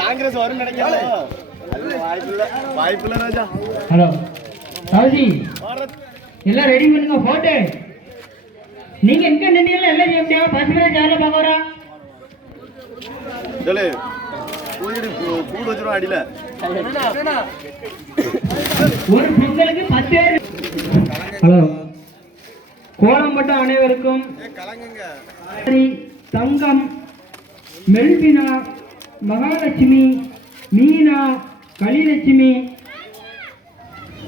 காங்கிரஸ் வரும் நினைக்கிறேன் வாய்ப்பில்லை வாய்ப்பில்லை ராஜா. ஹலோ எல்லாம் ரெடி பண்ணுங்க போட்டு. நீங்க எங்க நின்னீங்க எல்லாம் செய்ய முடியாது பஸ் மேல ஜாலியா பாக்கறா சொல்லு கூடி கூடு வச்சிரும் அடியில. ஒரு பொங்கலுக்கு பத்து ஹலோ கோலம்பட்ட அனைவருக்கும் சரி, தங்கம் மெல்பினா மகாலட்சுமி மீனா கலிலட்சுமி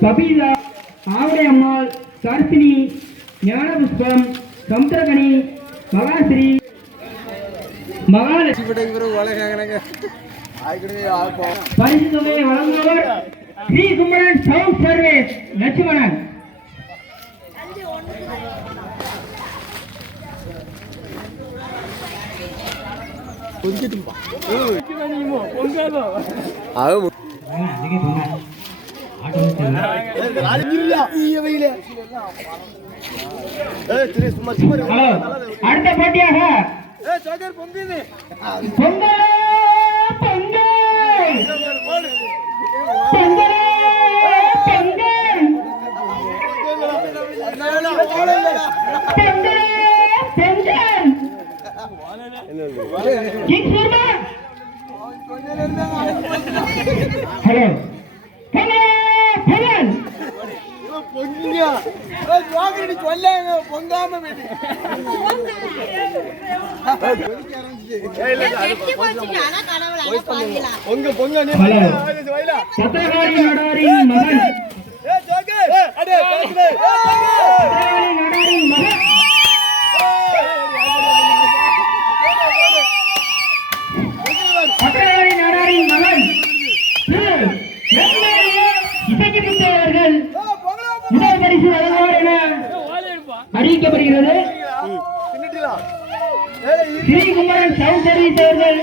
பபீதா ஆவடை அம்மாள் சரசினி ஞானபுஷ்பம் சமுத்திரகனி மகாஸ்ரீ மகாலட்சுமி. பரிசு தொகையை வழங்குபவர் ஸ்ரீ குமரன் சவுண்ட் சர்வீஸ் லட்சுமணன். ஏய் திரு சும்மா சும்மா இரு. ஹலோ அடுத்த போட்டியாக பொங்கல் பொங்கல் போடு பொங்கல் பொங்கல் பொங்கல் பொங்கல் கிங் சூர்மா ஹலோ பொங்காம பொங்க பொங்க சத்திரகாரி மகன் புத்தவர்கள் முதல் பரிசு வழங்குவார் என அறிவிக்கப்படுகிறது. பின்னிட்டீங்களா ஏய் ஸ்ரீகுமரன் சவுண்ட் சர்வீஸ் அவர்கள்